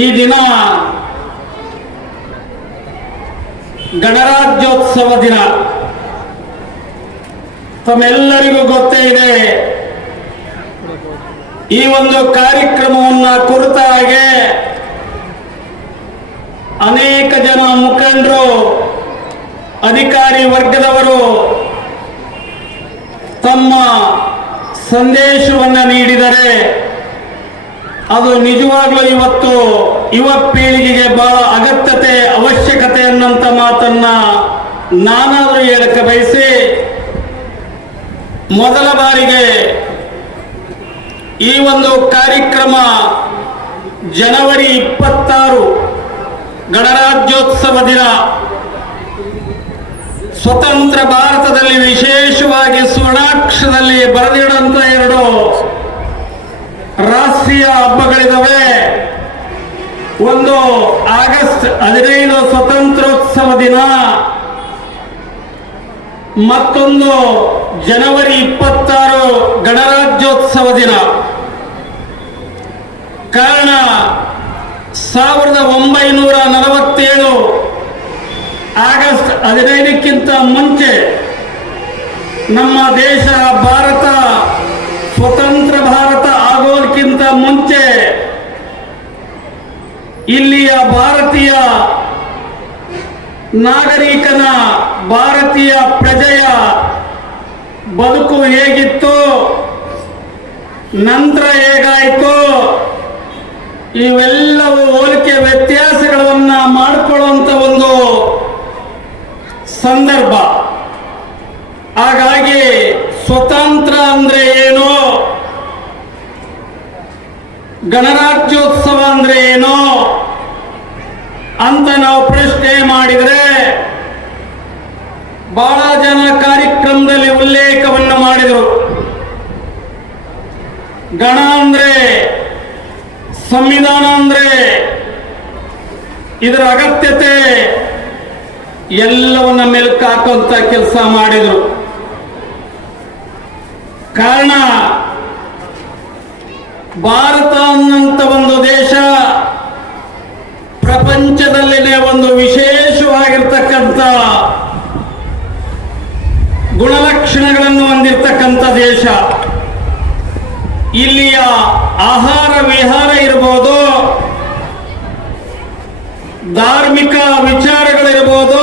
ಈ ದಿನ ಗಣರಾಜ್ಯೋತ್ಸವ ದಿನ. ತಮ್ಮೆಲ್ಲರಿಗೂ ಗೊತ್ತೇ ಇದೆ, ಈ ಒಂದು ಕಾರ್ಯಕ್ರಮವನ್ನು ಕುರಿತ ಹಾಗೆ ಅನೇಕ ಜನ ಮುಖಂಡರು, ಅಧಿಕಾರಿ ವರ್ಗದವರು ತಮ್ಮ ಸಂದೇಶವನ್ನು ನೀಡಿದರೆ ಅದು ನಿಜವಾಗ್ಲೂ ಇವತ್ತು ಯುವ ಪೀಳಿಗೆಗೆ ಬಹಳ ಅಗತ್ಯತೆ, ಅವಶ್ಯಕತೆ ಅನ್ನಂತ ಮಾತನ್ನ ನಾನಾದರೂ ಹೇಳಕ್ಕೆ ಬಯಸಿ, ಮೊದಲ ಬಾರಿಗೆ ಈ ಒಂದು ಕಾರ್ಯಕ್ರಮ ಜನವರಿ 26 ಗಣರಾಜ್ಯೋತ್ಸವ ದಿನ ಸ್ವತಂತ್ರ ಭಾರತದಲ್ಲಿ ವಿಶೇಷವಾಗಿ ಸ್ವರ್ಣಾಕ್ಷರದಲ್ಲಿ ಬರೆದಿಡುವಂತ 2 ರಾಷ್ಟ್ರೀಯ ಹಬ್ಬಗಳಿದಾವೆ. ಒಂದು ಆಗಸ್ಟ್ 15 ಸ್ವತಂತ್ರೋತ್ಸವ ದಿನ, ಮತ್ತೊಂದು ಜನವರಿ 26 ಗಣರಾಜ್ಯೋತ್ಸವ ದಿನ. ಕಾರಣ 1947 ಆಗಸ್ಟ್ 15ಕ್ಕಿಂತ ಮುಂಚೆ ನಮ್ಮ ದೇಶ ಭಾರತ ಸ್ವತಂತ್ರ ಭಾರತ ಆಗೋದಕ್ಕಿಂತ ಮುಂಚೆ ಇಲ್ಲಿಯ ಭಾರತೀಯ ನಾಗರಿಕನ, ಭಾರತೀಯ ಪ್ರಜೆಯ ಬದುಕು ಹೇಗಿತ್ತು, ನಂತರ ಹೇಗಾಯಿತು, ಇವೆಲ್ಲವೂ ಹೋಲಿಕೆ ವ್ಯತ್ಯಾಸಗಳನ್ನ ಮಾಡಿಕೊಳ್ಳುವಂತ ಒಂದು ಸಂದರ್ಭ. ಹಾಗಾಗಿ ಸ್ವತಂತ್ರ ಅಂದ್ರೆ ಏನು, ಗಣರಾಜ್ಯೋತ್ಸವ ಅಂದ್ರೆ ಏನು ಅಂತ ನಾವು ಪ್ರಶ್ನೆ ಮಾಡಿದರೆ ಬಹಳ ಜನ ಕಾರ್ಯಕ್ರಮದಲ್ಲಿ ಉಲ್ಲೇಖವನ್ನು ಮಾಡಿದರು. ಗಣ ಅಂದ್ರೆ, ಸಂವಿಧಾನ ಅಂದ್ರೆ, ಇದರ ಅಗತ್ಯತೆ ಎಲ್ಲವನ್ನ ಮೆಲುಕು ಹಾಕುವಂತ ಕೆಲಸ ಮಾಡಿದರು. ಕಾರಣ ಭಾರತ ಅನ್ನಂತ ಒಂದು ದೇಶ ಪ್ರಪಂಚದಲ್ಲಿನೇ ಒಂದು ವಿಶೇಷವಾಗಿರ್ತಕ್ಕಂಥ ಗುಣಲಕ್ಷಣಗಳನ್ನು ಹೊಂದಿರತಕ್ಕಂಥ ದೇಶ. ಇಲ್ಲಿಯ ಆಹಾರ ವಿಹಾರ ಇರಬಹುದು, ಧಾರ್ಮಿಕ ವಿಚಾರಗಳಿರ್ಬೋದು,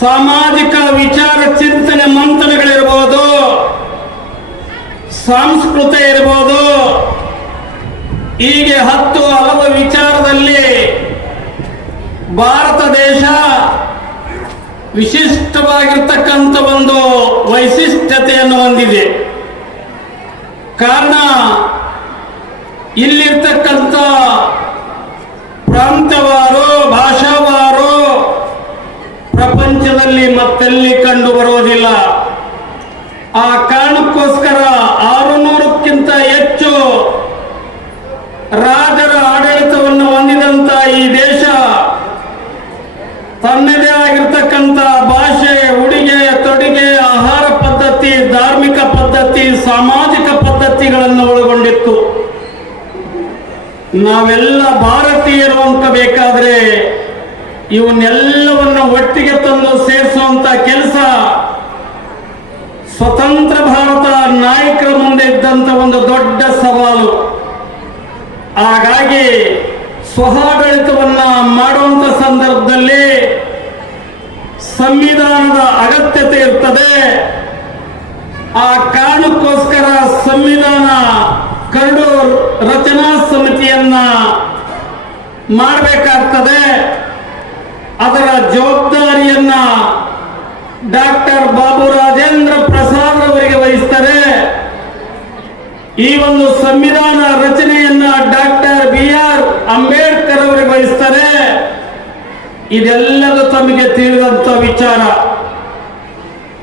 ಸಾಮಾಜಿಕ ವಿಚಾರ ಚಿಂತನೆ ಮಂಥನಗಳಿರ್ಬೋದು, ಸಂಸ್ಕೃತಿ ಇರ್ಬೋದು, ಹೀಗೆ 10 ಹಲವು ವಿಚಾರದಲ್ಲಿ ಭಾರತ ದೇಶ ವಿಶಿಷ್ಟವಾಗಿರ್ತಕ್ಕಂಥ ಒಂದು ವೈಶಿಷ್ಟ್ಯತೆಯನ್ನು ಹೊಂದಿದೆ. ಕಾರಣ ಇಲ್ಲಿರ್ತಕ್ಕಂಥ ಪ್ರಾಂತವಾರು, ಭಾಷಾವಾರು ಪ್ರಪಂಚದಲ್ಲಿ ಮತ್ತೆಲ್ಲಿ ಕಂಡು ಬರುವುದಿಲ್ಲ. ಆ ಕಾರಣಕ್ಕೋಸ್ಕರ 600ಕ್ಕಿಂತ ಹೆಚ್ಚು ರಾಜರ ಆಡಳಿತವನ್ನು ಹೊಂದಿದಂತ ಈ ದೇಶ ತನ್ನದೇ ಆಗಿರ್ತಕ್ಕಂಥ ಭಾಷೆ, ಉಡುಗೆ ತೊಡುಗೆ, ಆಹಾರ ಪದ್ಧತಿ, ಧಾರ್ಮಿಕ ಪದ್ಧತಿ, ಸಾಮಾಜಿಕ ಪದ್ಧತಿಗಳನ್ನು ಒಳಗೊಂಡಿತ್ತು. ನಾವೆಲ್ಲ ಭಾರತೀಯರು ಅಂತ ಬೇಕಾದ್ರೆ ಇವನ್ನೆಲ್ಲವನ್ನು ಒಟ್ಟಿಗೆ ತಂದು ಸೇರಿಸುವಂತ ಕೆಲಸ ಸ್ವತಂತ್ರ ಭಾರತ ನಾಯಕರ ಮುಂದೆ ಇದ್ದಂತ ಒಂದು ದೊಡ್ಡ ಸವಾಲು. ಹಾಗಾಗಿ ಸ್ವಆಡಳಿತವನ್ನ ಮಾಡುವಂತ ಸಂದರ್ಭದಲ್ಲಿ ಸಂವಿಧಾನದ ಅಗತ್ಯತೆ ಇರ್ತದೆ. ಆ ಕಾರಣಕ್ಕೋಸ್ಕರ ಸಂವಿಧಾನ ಕರಡು ರಚನಾ ಸಮಿತಿಯನ್ನ ಮಾಡಬೇಕಾಗ್ತದೆ. ಅದರ ಜವಾಬ್ದಾರಿಯನ್ನ ಡಾಕ್ಟರ್ ಬಾಬು ರಾಜೇಂದ್ರ ಪ್ರಸಾದ್ ಅವರಿಗೆ ವಹಿಸ್ತಾರೆ. ಈ ಒಂದು ಸಂವಿಧಾನ ರಚನೆಯನ್ನ ಡಾಕ್ಟರ್ BR ಅಂಬೇಡ್ಕರ್ ಅವರಿಗೆ ವಹಿಸ್ತಾರೆ. ಇದೆಲ್ಲದೂ ತಮಗೆ ತಿಳಿದಂತ ವಿಚಾರ.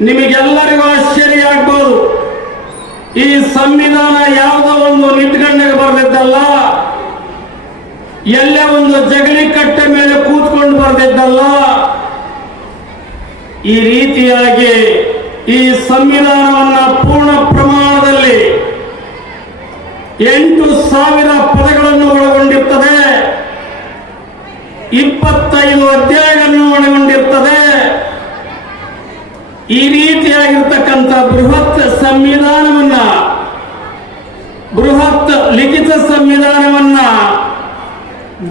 ನಿಮಗೆಲ್ಲರಿಗೂ ಆಶ್ಚರ್ಯ ಆಗ್ಬೋದು, ಈ ಸಂವಿಧಾನ ಯಾವುದೋ ಒಂದು ನಿಟ್ಗಣ್ಣಿಗೆ ಬರೆದಿದ್ದಲ್ಲ, ಎಲ್ಲೇ ಒಂದು ಜಗಲಿ ಕಟ್ಟೆ ಮೇಲೆ ಕೂತ್ಕೊಂಡು ಬರೆದಿದ್ದಲ್ಲ. ಈ ರೀತಿಯಾಗಿ ಈ ಸಂವಿಧಾನವನ್ನ ಪೂರ್ಣ ಪ್ರಮಾಣದಲ್ಲಿ 8,000 ಪದಗಳನ್ನು ಒಳಗೊಂಡ 25 ಅಧ್ಯಾಯಗಳನ್ನು ಒಳಗೊಂಡಿರ್ತದೆ. ಈ ರೀತಿಯಾಗಿರ್ತಕ್ಕಂಥ ಬೃಹತ್ ಸಂವಿಧಾನವನ್ನ, ಬೃಹತ್ ಲಿಖಿತ ಸಂವಿಧಾನವನ್ನ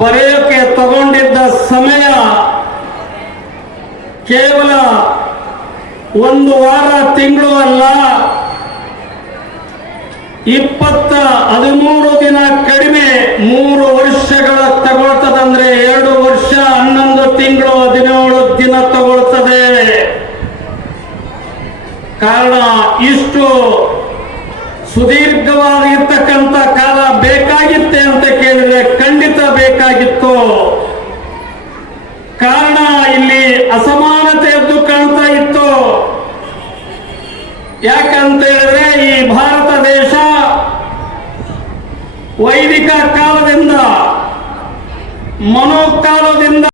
ಬರೆಯೋಕೆ ತಗೊಂಡಿದ್ದ ಸಮಯ ಕೇವಲ 1 ವಾರ, ತಿಂಗಳು ಅಲ್ಲ, 13 ದಿನ ಕಡಿಮೆ, 3 ವರ್ಷಗಳ ತಗೊಳ್ತದಂದ್ರೆ 2 ವರ್ಷ 11 ತಿಂಗಳು 17 ದಿನ ತಗೊಳ್ತದೆ. ಕಾರಣ ಇಷ್ಟು ಸುದೀರ್ಘವಾಗಿರ್ತಕ್ಕಂಥ ಕಾಲ ಬೇಕಾಗಿತ್ತೆ ಅಂತ ಕೇಳಿದ್ರೆ ಖಂಡಿತ ಬೇಕಾಗಿತ್ತು. ಕಾರಣ ಇಲ್ಲಿ ಅಸಮಾನತೆ ಎದ್ದು ಕಾಣ್ತಾ ಇತ್ತು. ಯಾಕಂತ ಹೇಳಿದ್ರೆ ಈ ಭಾರತ ದೇಶ ವೈದಿಕ ಕಾಲದಿಂದ, ಮನೋಕಾಲದಿಂದ